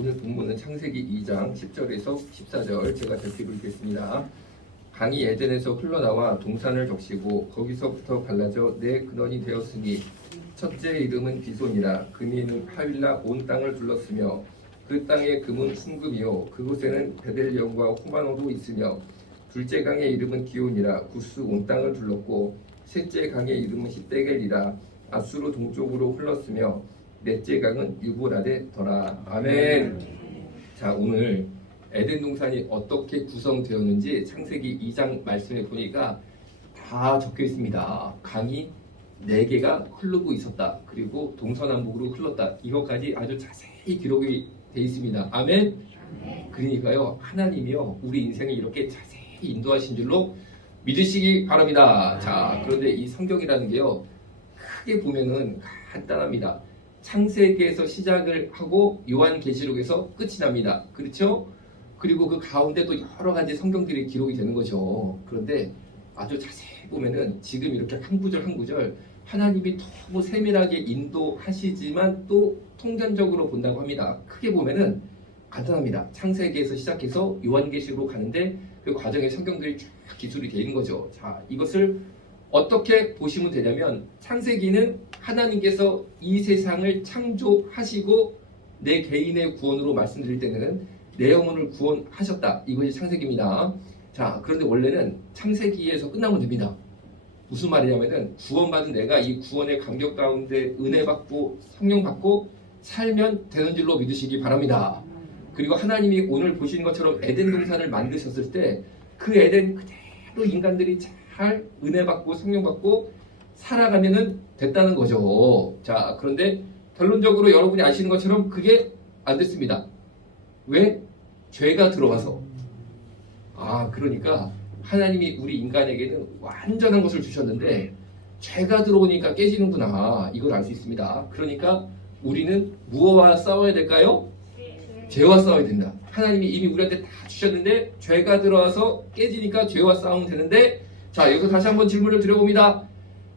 오늘 본문은 창세기 2장 10절에서 14절 제가 읽기로 읽겠습니다. 강이 에덴에서 흘러나와 동산을 적시고 거기서부터 갈라져 네 근원이 되었으니 첫째 이름은 비손이라 금이는 하윌라 온 땅을 둘렀으며 그 땅의 금은 순금이요 그곳에는 베델령과 호마노도 있으며 둘째 강의 이름은 기온이라 구스 온 땅을 둘렀고 셋째 강의 이름은 히데겔이라 아수르 동쪽으로 흘렀으며 넷째 강은 유브라데더라. 아멘. 자, 오늘 에덴 동산이 어떻게 구성되었는지 창세기 2장 말씀에 보니까 다 적혀 있습니다. 강이 4개가 흐르고 있었다. 그리고 동서남북으로 흘렀다. 이것까지 아주 자세히 기록이 되어 있습니다. 아멘. 그러니까요, 하나님이요 우리 인생을 이렇게 자세히 인도하신 줄로 믿으시기 바랍니다. 자, 그런데 이 성경이라는 게요 크게 보면은 간단합니다. 창세기에서 시작을 하고 요한계시록에서 끝이 납니다. 그렇죠? 그리고 그 가운데 또 여러 가지 성경들이 기록이 되는 거죠. 그런데 아주 자세히 보면은 지금 이렇게 한 구절 한 구절 하나님이 너무 세밀하게 인도하시지만 또 통전적으로 본다고 합니다. 크게 보면은 간단합니다. 창세기에서 시작해서 요한계시록으로 가는데 그 과정에 성경들이 쫙 기술이 되어 있는 거죠. 자, 이것을 어떻게 보시면 되냐면 창세기는 하나님께서 이 세상을 창조하시고 내 개인의 구원으로 말씀드릴 때는 내 영혼을 구원하셨다. 이것이 창세기입니다. 자, 그런데 원래는 창세기에서 끝나면 됩니다. 무슨 말이냐면은 구원받은 내가 이 구원의 감격 가운데 은혜 받고 성령 받고 살면 되는 줄로 믿으시기 바랍니다. 그리고 하나님이 오늘 보시는 것처럼 에덴 동산을 만드셨을 때 그 에덴 그대로 인간들이 잘 은혜 받고 성령 받고 살아가면은 됐다는 거죠. 자, 그런데 결론적으로 여러분이 아시는 것처럼 그게 안 됐습니다. 왜? 죄가 들어와서. 그러니까 하나님이 우리 인간에게는 완전한 것을 주셨는데 죄가 들어오니까 깨지는구나. 이걸 알 수 있습니다. 그러니까 우리는 무엇과 싸워야 될까요? 죄와 싸워야 된다. 하나님이 이미 우리한테 다 주셨는데 죄가 들어와서 깨지니까 죄와 싸우면 되는데, 자, 여기서 다시 한번 질문을 드려봅니다.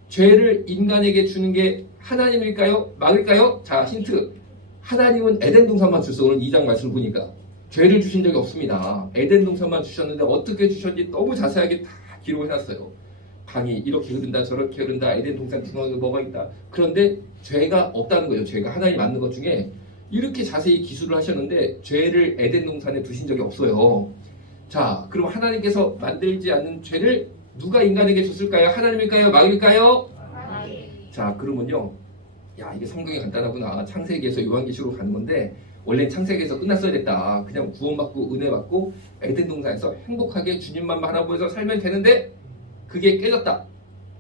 죄를 인간에게 주는 게 하나님일까요? 막일까요? 자, 힌트. 하나님은 에덴 동산만 주셨어. 오늘 2장 말씀을 보니까 죄를 주신 적이 없습니다. 에덴 동산만 주셨는데 어떻게 주셨는지 너무 자세하게 다 기록을 해놨어요. 강이 이렇게 흐른다 저렇게 흐른다 에덴 동산 중앙에 뭐가 있다. 그런데 죄가 없다는 거예요. 죄가 하나님 만든 것 중에 이렇게 자세히 기술을 하셨는데 죄를 에덴 동산에 두신 적이 없어요. 자, 그럼 하나님께서 만들지 않는 죄를 누가 인간에게 줬을까요? 하나님일까요? 막일까요? 자, 그러면요, 야, 이게 성경이 간단하구나. 창세기에서 요한계시록으로 가는 건데 원래 창세기에서 끝났어야 됐다. 그냥 구원받고 은혜 받고 에덴 동산에서 행복하게 주님만 바라보면서 살면 되는데 그게 깨졌다.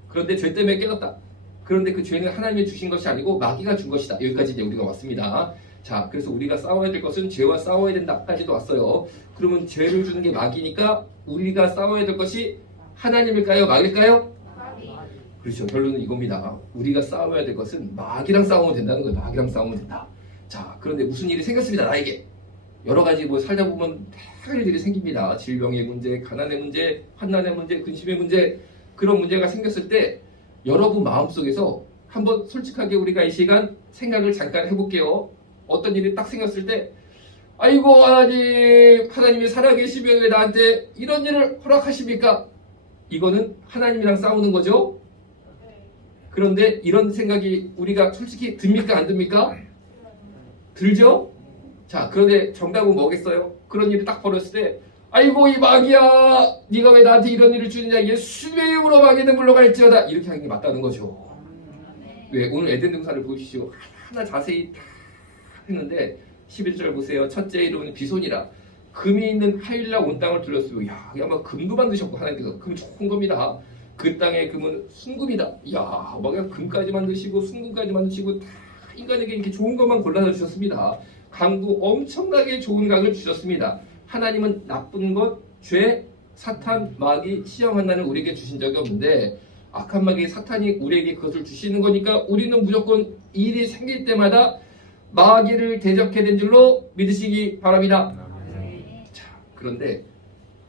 그런데 죄 때문에 깨졌다. 그런데 그 죄는 하나님이 주신 것이 아니고 마귀가 준 것이다. 여기까지 이제 우리가 왔습니다. 자, 그래서 우리가 싸워야 될 것은 죄와 싸워야 된다까지도 왔어요. 그러면 죄를 주는 게 마귀니까 우리가 싸워야 될 것이 하나님일까요? 마귀일까요? 그렇죠. 결론은 이겁니다. 우리가 싸워야 될 것은 마귀랑 싸우면 된다는 거예요. 마귀랑 싸우면 된다. 자, 그런데 무슨 일이 생겼습니다. 나에게. 여러 가지 살다 보면 다양한 일들이 생깁니다. 질병의 문제, 가난의 문제, 환난의 문제, 근심의 문제, 그런 문제가 생겼을 때 여러분 마음속에서 한번 솔직하게 우리가 이 시간 생각을 잠깐 해볼게요. 어떤 일이 딱 생겼을 때 아이고 하나님이 살아계시면 왜 나한테 이런 일을 허락하십니까? 이거는 하나님이랑 싸우는 거죠. 그런데 이런 생각이 우리가 솔직히 듭니까? 안 듭니까? 들죠? 자, 그런데 정답은 뭐겠어요? 그런 일이 딱 벌어졌을 때 아이고 이 마귀야 네가 왜 나한테 이런 일을 주느냐 예수의 이름으로 마귀는 물러갈지어다 이렇게 하는 게 맞다는 거죠. 왜? 오늘 에덴 동산을 보십시오. 하나 자세히 다 했는데 11절 보세요. 첫째 이름은 비손이라 금이 있는 하윌라 온 땅을 둘렀어요. 야, 아마 금도 만드셨고 하나님께서 금 좋은 겁니다. 그 땅의 금은 순금이다. 야, 막 금까지 만드시고 순금까지 만드시고 다 인간에게 이렇게 좋은 것만 골라서 주셨습니다. 강도 엄청나게 좋은 강을 주셨습니다. 하나님은 나쁜 것, 죄, 사탄, 마귀, 시험 한난을 우리에게 주신 적이 없는데 악한 마귀 사탄이 우리에게 그것을 주시는 거니까 우리는 무조건 일이 생길 때마다 마귀를 대적해야 된 줄로 믿으시기 바랍니다. 자, 그런데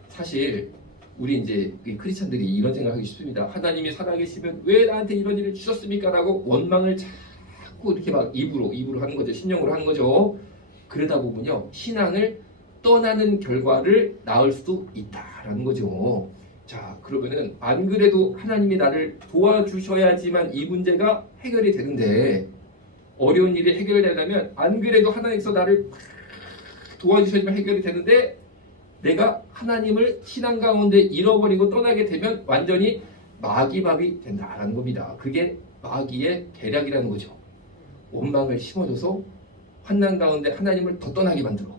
사실 우리 이제 크리스찬들이 이런 생각하기 쉽습니다. 하나님이 살아계시면 왜 나한테 이런 일을 주셨습니까? 라고 원망을 자꾸 이렇게 막 입으로 하는 거죠. 신령으로 하는 거죠. 그러다 보면요 신앙을 떠나는 결과를 낳을 수도 있다라는 거죠. 자, 그러면은 안 그래도 하나님이 나를 도와주셔야지만 이 문제가 해결이 되는데, 어려운 일이 해결되려면 안 그래도 하나님께서 나를 도와주셔야지만 해결이 되는데, 내가 하나님을 신앙 가운데 잃어버리고 떠나게 되면 완전히 마귀밥이 된다라는 겁니다. 그게 마귀의 계략이라는 거죠. 원망을 심어줘서 환난 가운데 하나님을 더 떠나게 만들어.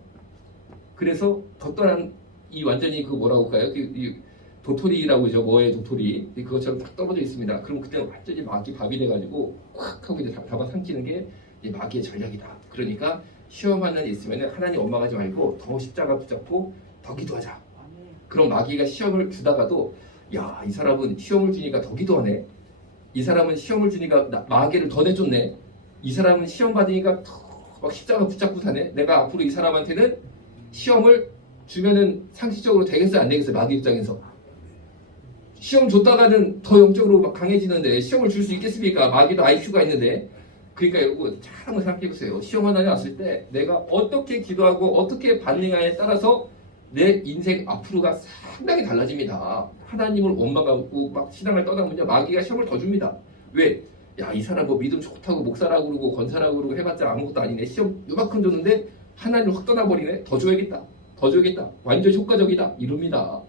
그래서 더 떠난 이 완전히 그 뭐라고 할까요? 이 도토리라고 하죠. 뭐의 도토리. 그것처럼 딱 떨어져 있습니다. 그럼 그때는 완전히 마귀 밥이 돼가지고 콱 하고 이제 잡아삼키는 게 이 마귀의 전략이다. 그러니까 시험 하나 있으면 하나님 원망하지 말고 더 십자가 붙잡고 더 기도하자. 그럼 마귀가 시험을 주다가도 야, 이 사람은 시험을 주니까 더 기도하네. 이 사람은 시험을 주니까 마귀를 더 내쫓네. 이 사람은 시험 받으니까 더 막 십자가 붙잡고 사네. 내가 앞으로 이 사람한테는 시험을 주면은 상식적으로 되겠어요, 안 되겠어요? 마귀 입장에서. 시험 줬다가는 더 영적으로 막 강해지는데 시험을 줄 수 있겠습니까? 마귀도 IQ가 있는데. 그러니까 여러분 잘 한번 생각해 보세요. 시험 하나 왔을 때 내가 어떻게 기도하고 어떻게 반응하에 따라서 내 인생 앞으로가 상당히 달라집니다. 하나님을 원망하고 막 신앙을 떠나면요 마귀가 시험을 더 줍니다. 왜? 야, 이 사람 뭐 믿음 좋다고 목사라고 그러고 권사라고 그러고 해봤자 아무것도 아니네. 시험 요만큼 줬는데 하나님을 확 떠나버리네. 더 줘야겠다. 더 줘야겠다. 완전 효과적이다. 이럽니다.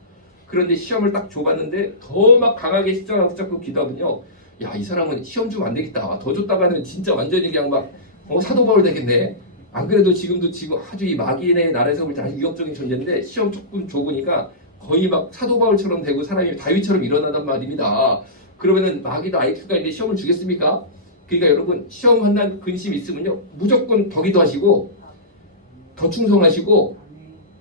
그런데 시험을 딱 줘봤는데 더 막 강하게 십자가 붙잡고 기도하면요. 야, 이 사람은 시험 주면 안 되겠다. 더 줬다가는 진짜 완전히 그냥 막 사도 바울 되겠네. 안 그래도 지금 아주 이 마귀의 나라에서 볼 때 아주 위협적인 존재인데 시험 조금 줘보니까 거의 막 사도 바울처럼 되고 사람이 다윗처럼 일어나단 말입니다. 그러면은 마귀도 IQ가 있는데 시험을 주겠습니까? 그러니까 여러분 시험 한다는 근심 있으면요 무조건 더 기도하시고 더 충성하시고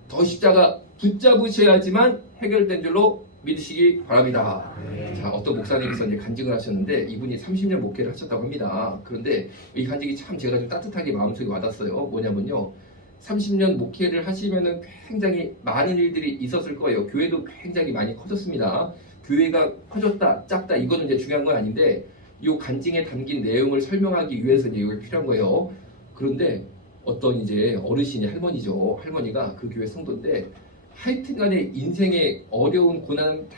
더 십자가 붙잡으셔야지만 해결된 줄로 믿으시기 바랍니다. 자, 어떤 목사님께서 이제 간증을 하셨는데 이분이 30년 목회를 하셨다고 합니다. 그런데 이 간증이 참 제가 좀 따뜻하게 마음속에 와닿았어요. 뭐냐면요. 30년 목회를 하시면은 굉장히 많은 일들이 있었을 거예요. 교회도 굉장히 많이 커졌습니다. 교회가 커졌다, 작다 이거는 이제 중요한 건 아닌데 이 간증에 담긴 내용을 설명하기 위해서 이제 이게 필요한 거예요. 그런데 어떤 이제 어르신이 할머니죠. 할머니가 그 교회 성도인데 하여튼간에 인생에 어려운 고난 다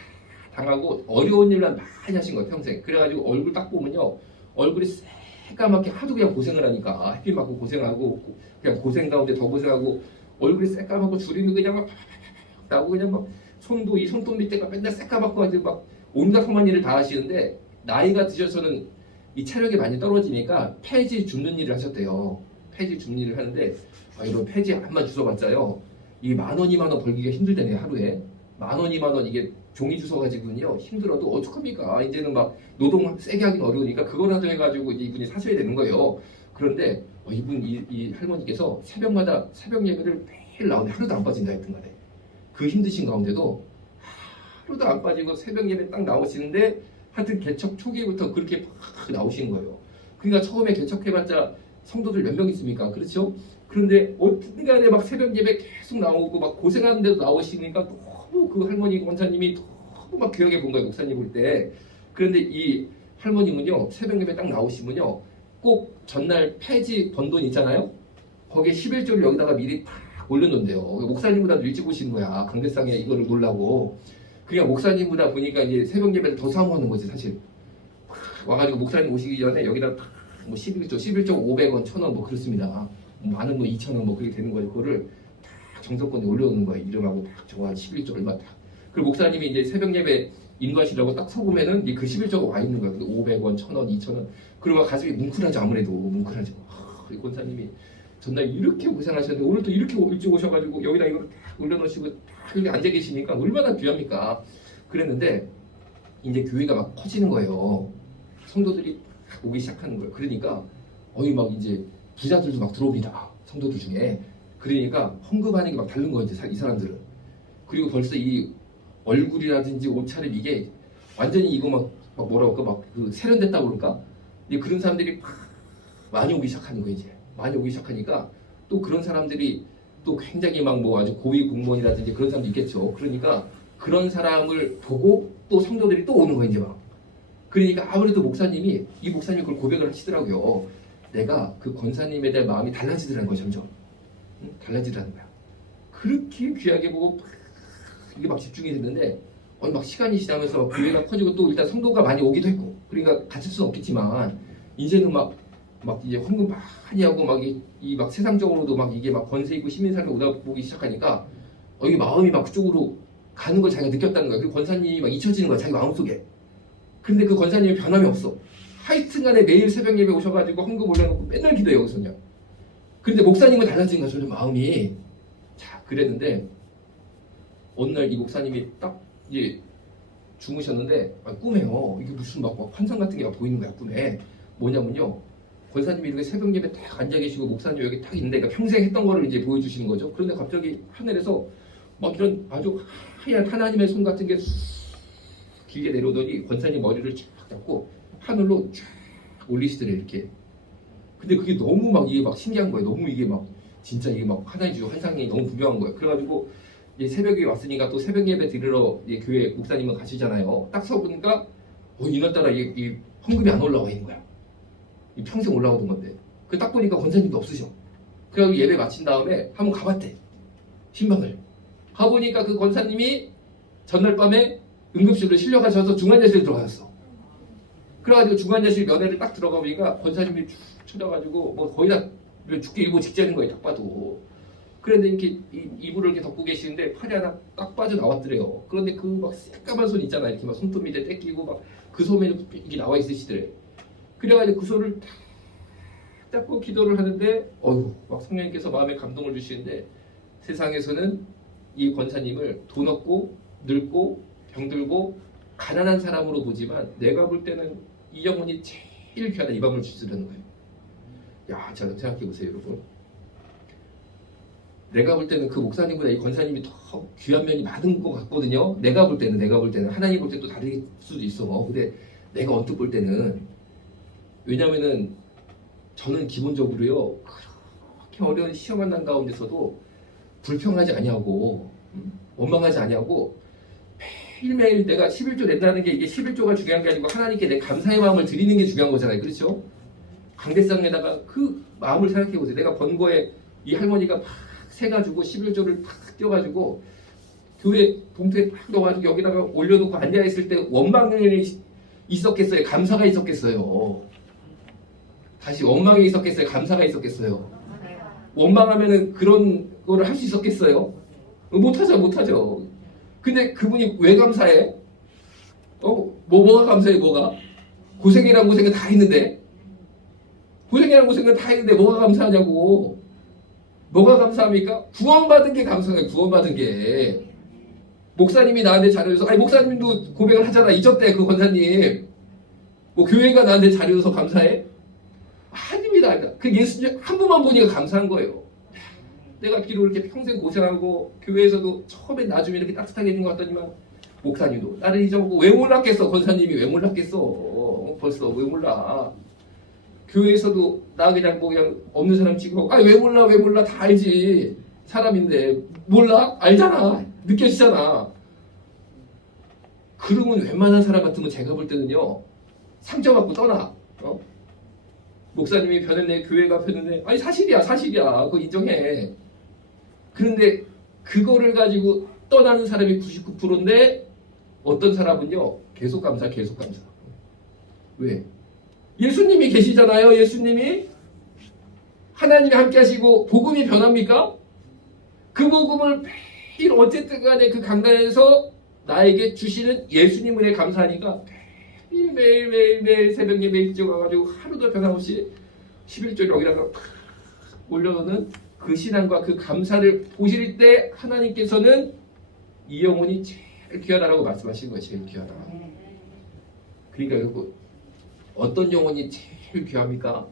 당하고 어려운 일만 많이 하신 거예요 평생. 그래가지고 얼굴 딱 보면요 얼굴이 새까맣게 하도 그냥 고생을 하니까 햇빛 맞고 고생하고 그냥 고생 가운데 더 고생하고 얼굴이 새까맣고 주름이 그냥 막 나고 그냥 막 손도 이 손톱 밑에가 맨날 새까맣고 가지고 막 온갖 험한 일을 다 하시는데 나이가 드셔서는 이 체력이 많이 떨어지니까 폐지 줍는 일을 하셨대요. 폐지 줍는 일을 하는데 이런 폐지 한번 주워봤자요 이게 10,000원, 20,000원 벌기가 힘들다네. 하루에 10,000원, 20,000원 이게 종이 주워가지고는요 힘들어도 어떡합니까? 이제는 막 노동 세게 하긴 어려우니까 그거라도 해가지고 이제 이분이 사셔야 되는 거예요. 그런데 이 할머니께서 새벽마다 새벽 예배를 매일 나오는데 하루도 안 빠진다 했던 거네. 그 힘드신 가운데도 하루도 안 빠지고 새벽 예배 딱 나오시는데 하여튼 개척 초기부터 그렇게 막 나오시는 거예요. 그러니까 처음에 개척해봤자 성도들 몇 명 있습니까? 그렇죠? 그런데 어떤 간에 막 새벽 예배 계속 나오고 막 고생하는데도 나오시니까 너무 그 할머니 권사님이 너무 막 귀하게 본 거예요. 목사님 볼 때. 그런데 이 할머님은요 새벽 예배 딱 나오시면요 꼭 전날 폐지 번 돈 있잖아요. 거기에 11조를 여기다가 미리 다 올려놓는데요. 목사님보다도 일찍 오시는 거야. 강대상에 이거를 놓으려고. 그러니까 목사님보다 보니까 이제 새벽 예배를 더 사모하는 거지 사실. 와가지고 목사님 오시기 전에 여기다 뭐 11조 500원, 1,000원 뭐 그렇습니다. 많은 거 2,000원 뭐 그렇게 되는 거예요. 그거를 다 정석권에 올려놓는 거예요. 이름하고 딱 적어 11조 얼마 딱. 그리고 목사님이 이제 새벽 예배 인도하시라고 딱 서보면은 그 11조가 와 있는 거예요. 500원, 1,000원, 2,000원. 그리고 가슴이 뭉클하죠. 아무래도 뭉클하죠. 이 권사님이 전날 이렇게 고생하셨는데 오늘 또 이렇게 일찍 오셔가지고 여기다 이걸 딱 올려놓으시고 딱 여기 앉아 계시니까 얼마나 귀합니까? 그랬는데 이제 교회가 막 커지는 거예요. 성도들이 막 오기 시작하는 거예요. 그러니까 막 이제 부자들도 막 들어옵니다. 성도들 중에. 그러니까 헌금하는 게 막 다른 거예요. 이제 이 사람들은. 그리고 벌써 이 얼굴이라든지 옷차림 이게 완전히 이거 막 뭐라고 할까 막 그 세련됐다고 그럴까? 이제 그런 사람들이 막 많이 오기 시작하는 거예요. 이제 많이 오기 시작하니까 또 그런 사람들이 또 굉장히 막 뭐 아주 고위 공무원이라든지 그런 사람도 있겠죠. 그러니까 그런 사람을 보고 또 성도들이 또 오는 거예요. 이제 막. 그러니까 아무래도 이 목사님이 그걸 고백을 하시더라고요. 내가 그 권사님에 대한 마음이 달라지더라는 거예요. 점점. 달라지라는 거야. 그렇게 귀하게 보고 막 이게 막 집중이 됐는데 막 시간이 지나면서 교회가 커지고 또 일단 성도가 많이 오기도 했고 그러니까 갇힐 수는 없겠지만 이제는 막 이제 헌금 많이 하고 막 세상적으로도 막 이게 막 권세 있고 시민 삶에 오다 보기 시작하니까 이게 마음이 막 그쪽으로 가는 걸 자기가 느꼈다는 거야. 그 권사님이 막 잊혀지는 거야 자기 마음속에. 근데 그 권사님이 변함이 없어. 하여튼간에 매일 새벽 예배 오셔가지고 헌금 올려놓고 맨날 기도해 여기서냐. 근데 목사님은 달라진 거야 점점 마음이. 자 그랬는데 어느 날 이 목사님이 딱 이제 주무셨는데 꿈에요. 이게 무슨 막 환상 같은 게 막 보이는 거야 꿈에. 뭐냐면요. 권사님이 이렇게 새벽 예배 딱 앉아 계시고 목사님 여기 딱 있는데 그러니까 평생 했던 거를 이제 보여주시는 거죠. 그런데 갑자기 하늘에서 막 이런 아주 하얀 하나님의 손 같은 게 길게 내려오더니 권사님 머리를 쫙 잡고 하늘로 쫙 올리시더래 이렇게. 근데 그게 너무 막 이게 막 신기한 거예요. 너무 이게 막 진짜 이게 막 하나님 주신 환상이 너무 분명한 거예요. 그래가지고 이제 새벽에 왔으니까 또 새벽 예배 드리러 이제 교회 목사님은 가시잖아요. 딱 서보니까 이날따라 이 헌금이 안 올라와 있는 거야. 평생 올라오던 건데 그 딱 보니까 권사님도 없으셔. 그래서 예배 마친 다음에 한번 가봤대 신방을. 가보니까 그 권사님이 전날 밤에 응급실로 실려가셔서 중환자실 들어가셨어. 그래가지고 중환자실 면회를 딱 들어가 보니까 권사님이 쭉 쳐져가지고 뭐 거의 다 죽기 일보 직전인 거예요 딱 봐도. 그런데 이렇게 이불을 이렇게 덮고 계시는데 팔이 하나 딱 빠져 나왔더래요. 그런데 그 막 새까만 손 있잖아 이렇게 막 손톱 밑에 떼끼고 막 그 손에 이게 나와 있으시더래. 그래가지고 그 손을 탁 잡고 기도를 하는데 막 성령님께서 마음에 감동을 주시는데 세상에서는 이 권사님을 돈 없고 늙고 병들고 가난한 사람으로 보지만 내가 볼 때는 이 영혼이 제일 귀하다 이 마음을 주시라는 거예요. 야, 자 생각해 보세요 여러분. 내가 볼 때는 그 목사님보다 이 권사님이 더 귀한 면이 많은 것 같거든요. 내가 볼 때는 하나님 볼 때 또 다를 수도 있어. 근데 내가 언뜻 볼 때는 왜냐면은 저는 기본적으로요 그렇게 어려운 시험 만난 가운데서도 불평하지 아니하고 원망하지 아니하고 매일매일 내가 11조 낸다는 게 이게 11조가 중요한 게 아니고 하나님께 내 감사의 마음을 드리는 게 중요한 거잖아요. 그렇죠? 강대상에다가 그 마음을 생각해 보세요. 내가 번 거에 이 할머니가 팍 세가지고 11조를 팍 띄워가지고 교회 봉투에 팍 넣어가지고 여기다가 올려놓고 앉아있을 때 원망이 있었겠어요? 감사가 있었겠어요? 다시 원망이 있었겠어요? 감사가 있었겠어요? 원망하면은 그런 거를 할 수 있었겠어요? 못하죠. 근데 그분이 왜 감사해? 뭐가 감사해? 뭐가? 고생이란 고생은 다 했는데 뭐가 감사하냐고. 뭐가 감사합니까? 구원받은 게 감사해요. 구원받은 게. 목사님이 나한테 자료줘서 목사님도 고백을 하잖아. 잊었대 그 권사님. 뭐 교회가 나한테 자료줘서 감사해? 아닙니다. 그 예수님 한 분만 보니까 감사한 거예요. 내가 기도 이렇게 평생 고생하고 교회에서도 처음에 나중에 이렇게 따뜻하게 해준 것 같더니만 목사님도 나를 잊어먹고 왜 몰랐겠어. 권사님이 왜 몰랐겠어. 벌써 왜 몰라. 교회에서도 나 그냥 없는 사람 취급하고 왜 몰라 다 알지. 사람인데 몰라? 알잖아. 느껴지잖아. 그러면 웬만한 사람 같으면 제가 볼 때는요 상처받고 떠나. 목사님이 변했네, 교회가 변했네. 사실이야. 그거 인정해. 그런데 그거를 가지고 떠나는 사람이 99%인데 어떤 사람은요 계속 감사. 왜? 예수님이 계시잖아요. 예수님이 하나님이 함께 하시고 복음이 변합니까? 그 복음을 매일 어쨌든 간에 그 강단에서 나에게 주시는 예수님 은혜 감사하니까 매일 새벽 예배 일찍 와가지고 하루도 변함없이 11조 여기다가 올려놓는 그 신앙과 그 감사를 보실 때 하나님께서는 이 영혼이 제일 귀하다라고 말씀하신 거예요. 제일 귀하다. 그러니까 여러분 어떤 영혼이 제일 귀합니까?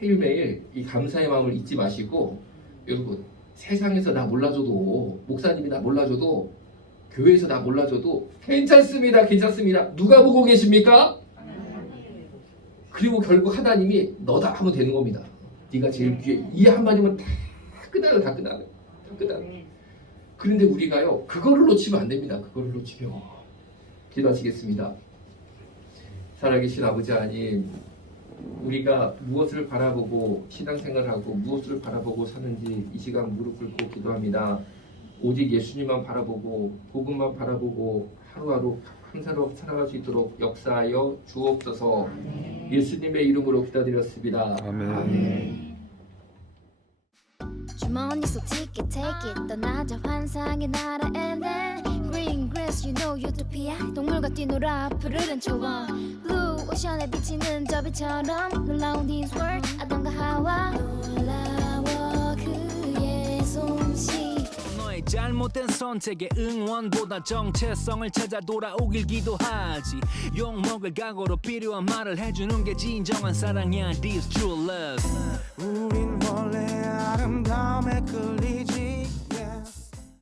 매일매일 이 감사의 마음을 잊지 마시고 여러분 세상에서 나 몰라줘도 목사님이 나 몰라줘도 교회에서 나 몰라줘도 괜찮습니다. 누가 보고 계십니까? 그리고 결국 하나님이 너다 하면 되는 겁니다. 네가 제일 귀해. 이 한마디면 다 끝나요. 그런데 우리가요 그거를 놓치면 안 됩니다. 그거를 놓치면 기도하시겠습니다. 살아계신 아버지 하나님, 우리가 무엇을 바라보고 신앙생활을 하고 무엇을 바라보고 사는지 이 시간 무릎 꿇고 기도합니다. 오직 예수님만 바라보고 복음만 바라보고 하루하루 감사로 살아갈 수 있도록 역사하여 주옵소서. 예수님의 이름으로 기도드렸습니다. 아멘. 주머니 속 ticket take it 떠나자 환상의 나라 and then green grass you know utopia 동물과 뛰놀아 푸르른 초원 blue 오션에 비치는 저 빛처럼 놀라운 this world 아담과 하와 놀라워 그의 솜씨 너의 잘못된 선택에 응원보다 정체성을 찾아 돌아오길 기도하지 욕먹을 각오로 필요한 말을 해주는 게 진정한 사랑이야 This true love 우린 원래 아름다움에 끌리지